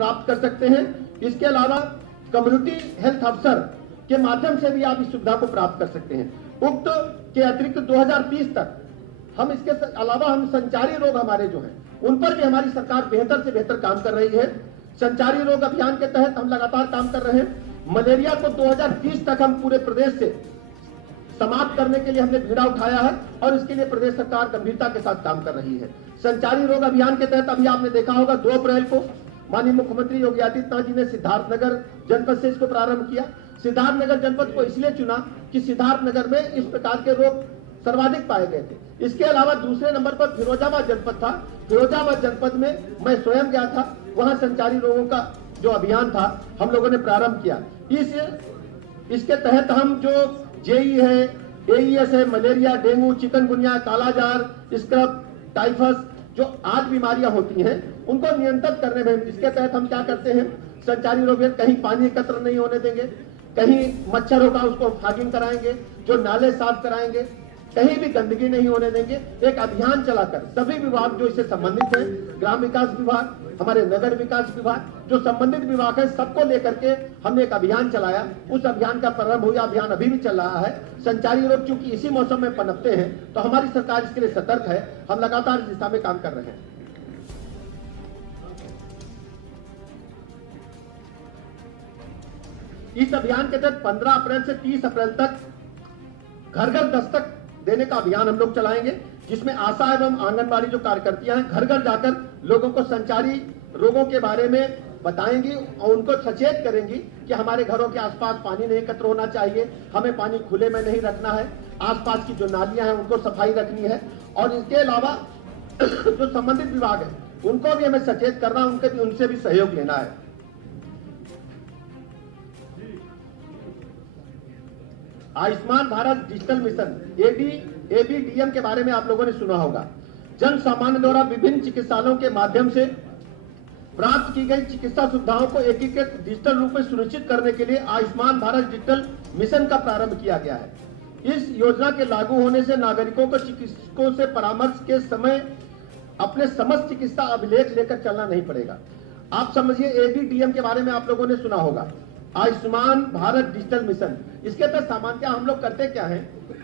प्राप्त कर सकते हैं। इसके अलावा कम्युनिटी हेल्थ अफसर के माध्यम से भी आप इस सुविधा को प्राप्त कर सकते हैं। उक्त के अतिरिक्त 2030 तक हम इसके अलावा हम संचारी रोग हमारे जो हैं उन पर भी हमारी सरकार बेहतर से बेहतर काम कर रही है। संचारी रोग अभियान के तहत हम लगातार काम कर रहे हैं। मलेरिया को 2030 तक हम पूरे प्रदेश से समाप्त करने के लिए हमने बीड़ा उठाया है और इसके लिए प्रदेश सरकार गंभीरता के साथ काम कर रही है। संचारी रोग अभियान के तहत अभी आपने देखा होगा 2 अप्रैल को माननीय मुख्यमंत्री योगी आदित्यनाथ जी ने सिद्धार्थनगर जनपद से इसको प्रारंभ किया। सिद्धार्थनगर जनपद को इसलिए चुना कि सिद्धार्थनगर में इस प्रकार के रोग सर्वाधिक पाए गए थे। इसके अलावा दूसरे नंबर पर फिरोजाबाद जनपद था। फिरोजाबाद जनपद में मैं स्वयं गया था, वहां संचारी रोगों का जो अभियान था हम लोगों ने प्रारंभ किया। इसके तहत हम जो जेई है, एईएस है, मलेरिया, डेंगू, चिकनगुनिया, कालाजार, स्क्रब, टाइफस जो आज बीमारियां होती हैं उनको नियंत्रित करने में इसके तहत हम क्या करते हैं, संचारी रोग में कहीं पानी एकत्र नहीं होने देंगे, कहीं मच्छर होगा उसको फॉगिंग कराएंगे, जो नाले साफ कराएंगे, कहीं भी गंदगी नहीं होने देंगे। एक अभियान चलाकर सभी विभाग जो इससे संबंधित है, ग्राम विकास विभाग, हमारे नगर विकास विभाग, जो संबंधित विभाग है सबको लेकर के हमने एक अभियान चलाया। उस अभियान का प्रारंभ हुआ, अभियान अभी भी चल रहा है। संचारी रोग चूंकि इसी मौसम में पनपते हैं तो हमारी सरकार इसके लिए सतर्क है। हम लगातार इस दिशा में काम कर रहे हैं। इस अभियान के तहत 15 अप्रैल से 30 अप्रैल तक घर घर दस्तक देने का अभियान हम लोग चलाएंगे, जिसमें आशा एवं आंगनबाड़ी जो कार्यकर्तियां हैं घर घर जाकर लोगों को संचारी रोगों के बारे में बताएंगी और उनको सचेत करेंगी कि हमारे घरों के आसपास पानी नहीं एकत्र होना चाहिए, हमें पानी खुले में नहीं रखना है, आसपास की जो नालियां हैं उनको सफाई रखनी है। और इसके अलावा जो संबंधित विभाग है उनको भी हमें सचेत करना, उनसे भी सहयोग लेना है। Ayushman Bharat digital mission ABDM के बारे में आप लोगों ने सुना होगा। जन सामान्य द्वारा विभिन्न चिकित्सालयों के माध्यम से प्राप्त की गई चिकित्सा सुविधाओं को एकीकृत डिजिटल रूप में सुनिश्चित करने के लिए आयुष्मान भारत डिजिटल मिशन का प्रारंभ किया गया है। इस योजना के लागू होने से नागरिकों को चिकित्सकों से परामर्श के समय अपने समस्त चिकित्सा अभिलेख लेकर चलना नहीं पड़ेगा। आप समझिए एबीडीएम के बारे में आप लोगों ने सुना होगा, आयुष्मान भारत डिजिटल मिशन। इसके तहत सामान्यतः हम लोग करते क्या है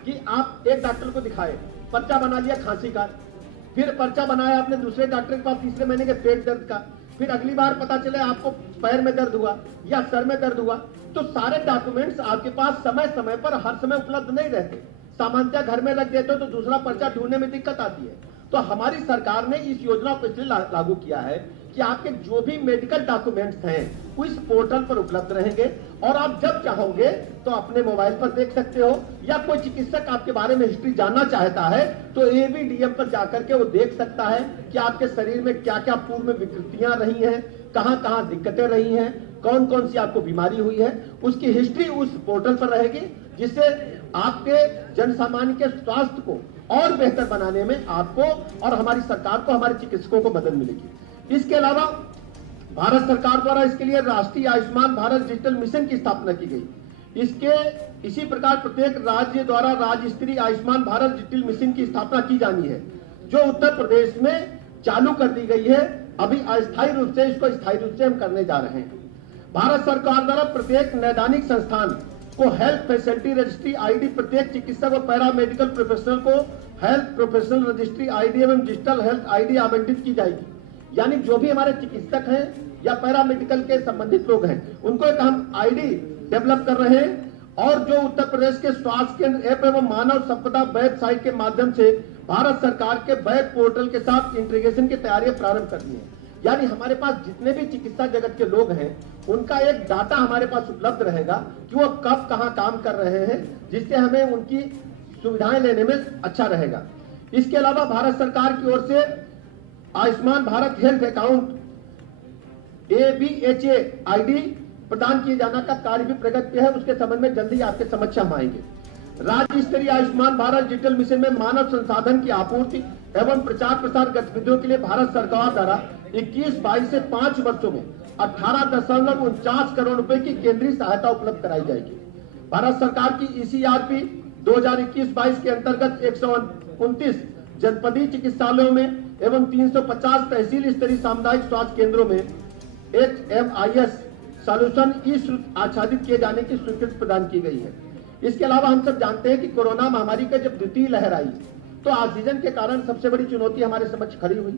कि आप एक डॉक्टर को दिखाए, पर्चा बना लिया खांसी का, फिर पर्चा बनाया आपने दूसरे डॉक्टर के पास तीसरे महीने के पेट दर्द का, फिर अगली बार पता चले आपको पैर में दर्द हुआ या सर में दर्द हुआ, तो सारे डॉक्यूमेंट्स आपके पास समय समय पर हर समय उपलब्ध नहीं रहते। सामान्यतः घर में रख देते हो तो दूसरा पर्चा ढूंढने में दिक्कत आती है। तो हमारी सरकार ने इस योजना को इसलिए लागू किया है कि आपके जो भी मेडिकल डॉक्यूमेंट्स हैं वो इस पोर्टल पर उपलब्ध रहेंगे और आप जब चाहोगे तो अपने मोबाइल पर देख सकते हो, या कोई चिकित्सक आपके बारे में हिस्ट्री जानना चाहता है तो एबीडीएम पर जाकर के वो देख सकता है कि आपके शरीर में क्या क्या पूर्व में विकृतियां रही हैं, कहां कहां दिक्कतें रही हैं, कौन कौन सी आपको बीमारी हुई है, उसकी हिस्ट्री उस पोर्टल पर रहेगी, जिससे आपके जन सामान्य के स्वास्थ्य को और बेहतर बनाने में आपको और हमारी सरकार को, हमारे चिकित्सकों को मदद मिलेगी। इसके अलावा भारत सरकार द्वारा इसके लिए राष्ट्रीय आयुष्मान भारत डिजिटल मिशन की स्थापना की गई। इसी प्रकार प्रत्येक राज्य द्वारा राज्य स्तरीय आयुष्मान भारत डिजिटल मिशन की स्थापना की जानी है, जो उत्तर प्रदेश में चालू कर दी गई है। अभी अस्थायी रूप से इसको स्थायी रूप से हम करने जा रहे हैं। भारत सरकार द्वारा प्रत्येक नैदानिक संस्थान को हेल्थ फैसिलिटी रजिस्ट्री आईडी, प्रत्येक चिकित्सक और पैरा मेडिकल प्रोफेशनल को हेल्थ प्रोफेशनल रजिस्ट्री आईडी एवं डिजिटल हेल्थ आईडी आवंटित की जाएगी। यानी जो भी हमारे चिकित्सक हैं या पैरा मेडिकल के संबंधित लोग हैं उनको एक हम आईडी डेवलप कर रहे हैं, और जो उत्तर प्रदेश के स्वास्थ्य केंद्र ऐप एवं मानव संपदा वेबसाइट के माध्यम से भारत सरकार के वेब पोर्टल के साथ इंटीग्रेशन की तैयारियां प्रारंभ करनी है। यानी हमारे पास जितने भी चिकित्सा जगत के लोग हैं उनका एक डाटा हमारे पास उपलब्ध रहेगा कि वो कब कहां काम कर रहे हैं, जिससे हमें उनकी सुविधाएं लेने में अच्छा रहेगा। इसके अलावा भारत सरकार की ओर से Ayushman Bharat health account ABHA ID प्रदान किए जाने का कार्य भी प्रगति है, उसके संबंध में जल्दी आपके समक्ष हम आएंगे। राज्य स्तरीय आयुष्मान भारत डिजिटल मिशन में मानव संसाधन की आपूर्ति एवं प्रचार प्रसार गतिविधियों के लिए भारत सरकार द्वारा 21-22 से 5 वर्षों में 18.49 करोड़ रुपए की केंद्रीय सहायता उपलब्ध कराई जाएगी। भारत सरकार की ECRP 2021-22 के अंतर्गत 129 जनपदीय चिकित्सालयों में एवं 350 तहसील स्तरीय सामुदायिक स्वास्थ्य केंद्रों में HMIS सॉल्यूशन ई आच्छादित किए जाने की स्वीकृति प्रदान की गई है। इसके अलावा हम सब जानते हैं कि कोरोना महामारी का जब द्वितीय लहर आई तो ऑक्सीजन के कारण सबसे बड़ी चुनौती हमारे समक्ष खड़ी हुई।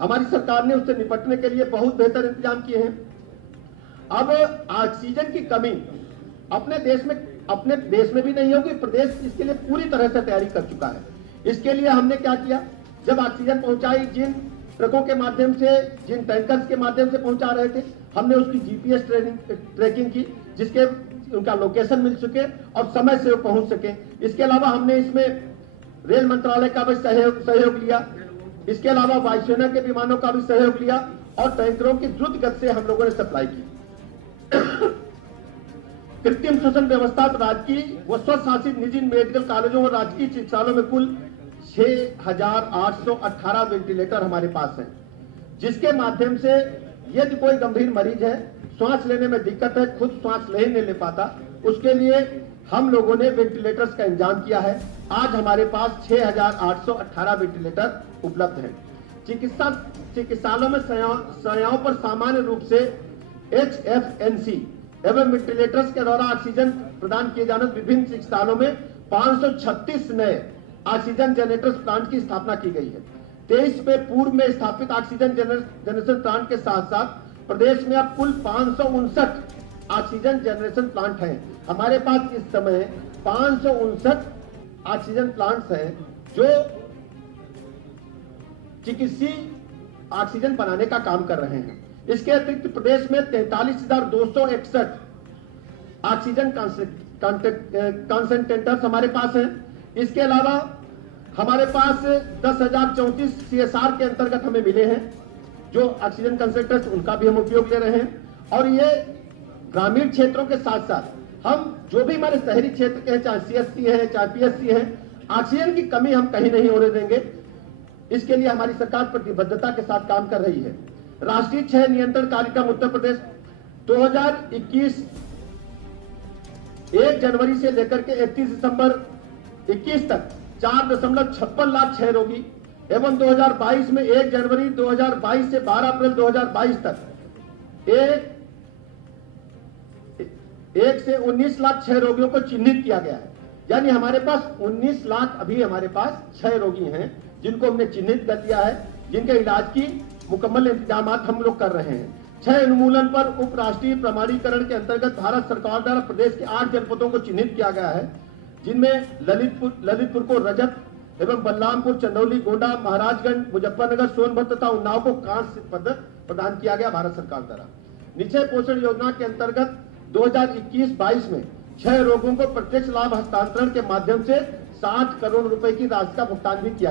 हमारी सरकार ने उससे निपटने के लिए बहुत बेहतर इंतजाम किए हैं। अब ऑक्सीजन की कमी अपने देश में भी नहीं होगी। प्रदेश इसके लिए पूरी तरह से तैयारी कर चुका है। इसके लिए हमने क्या किया, जब ऑक्सीजन पहुंचाई, जिन ट्रकों के माध्यम से, जिन टैंकर्स के माध्यम से पहुंचा रहे थे, हमने उसकी जीपीएस ट्रैकिंग की, जिसके उनका लोकेशन मिल सके और समय से वो पहुंच सके। इसके अलावा हमने इसमें रेल मंत्रालय का भी सहयोग लिया। इसके अलावा वायुसेना के विमानों का भी सहयोग लिया और टैंकरों की द्रुत गति से हम लोगों ने सप्लाई की। कृत्रिम श्वसन व्यवस्था राजकीय व स्वशासित निजी मेडिकल कॉलेजों और राजकीय चिकित्सालयों में कुल 6,818 वेंटिलेटर हमारे पास हैं, जिसके माध्यम से यदि कोई गंभीर मरीज है, सांस लेने में दिक्कत है, खुद सांस नहीं ले पाता, उसके लिए हम लोगों ने वेंटिलेटर्स का इंतजाम किया है। आज हमारे पास 6,818 वेंटिलेटर उपलब्ध हैं। चिकित्सालयों में शय्याओं पर सामान्य रूप से HFNC एवं वेंटिलेटर्स के द्वारा ऑक्सीजन प्रदान किए जाने विभिन्न चिकित्सालयों में 536 नए ऑक्सीजन जनरेटर्स प्लांट की स्थापना की गई है। 23 में पूर्व में स्थापित ऑक्सीजन जनरेशन प्लांट के साथ साथ प्रदेश में अब कुल 559 ऑक्सीजन जनरेशन प्लांट हैं। हमारे पास इस समय 559 ऑक्सीजन प्लांट्स हैं जो चिकित्सीय ऑक्सीजन बनाने का काम कर रहे हैं। इसके अतिरिक्त प्रदेश में 43,261 ऑक्सीजन कंसंट्रेटर्स हमारे पास हैं। इसके अलावा हमारे पास 10,034 CSR के अंतर्गत हमें मिले हैं, जो ऑक्सीजन कंसंट्रेटर्स, उनका भी हम उपयोग ले रहे हैं। और ये ग्रामीण क्षेत्रों के साथ साथ हम जो भी हमारे शहरी क्षेत्र के हैं, चाहे CSC है, चाहे PSC है, ऑक्सीजन की कमी हम कहीं नहीं होने देंगे। इसके लिए हमारी सरकार प्रतिबद्धता के साथ काम कर रही है। राष्ट्रीय क्षय नियंत्रण कार्यक्रम उत्तर प्रदेश 2021 1 जनवरी से लेकर के 31 दिसंबर 21 तक 4.56 लाख क्षय रोगी एवं 2022 में 1 जनवरी 2022 से 12 अप्रैल 2022 तक 1 से 19 लाख क्षय रोगियों को चिन्हित किया गया है। यानी हमारे पास 19 लाख अभी हमारे पास क्षय रोगी हैं, जिनको हमने चिन्हित कर लिया है, जिनके इलाज की मुकम्मल इंतजाम हम लोग कर रहे हैं। क्षय उन्मूलन पर उपराष्ट्रीय प्रमाणीकरण के अंतर्गत भारत सरकार द्वारा प्रदेश के 8 जनपदों को चिन्हित किया गया है, जिनमें ललितपुर को रजत एवं बलरामपुर, चंदौली, गोंडा, महाराजगंज, मुजफ्फरनगर, सोनभद्र तथा उन्नाव को कांस्य पदक प्रदान किया गया भारत सरकार द्वारा। निश्चय पोषण योजना के अंतर्गत 2021-22 में क्षय रोगों को प्रत्यक्ष लाभ हस्तांतरण के माध्यम से 60 करोड़ रुपए की राशि का भुगतान भी किया गया।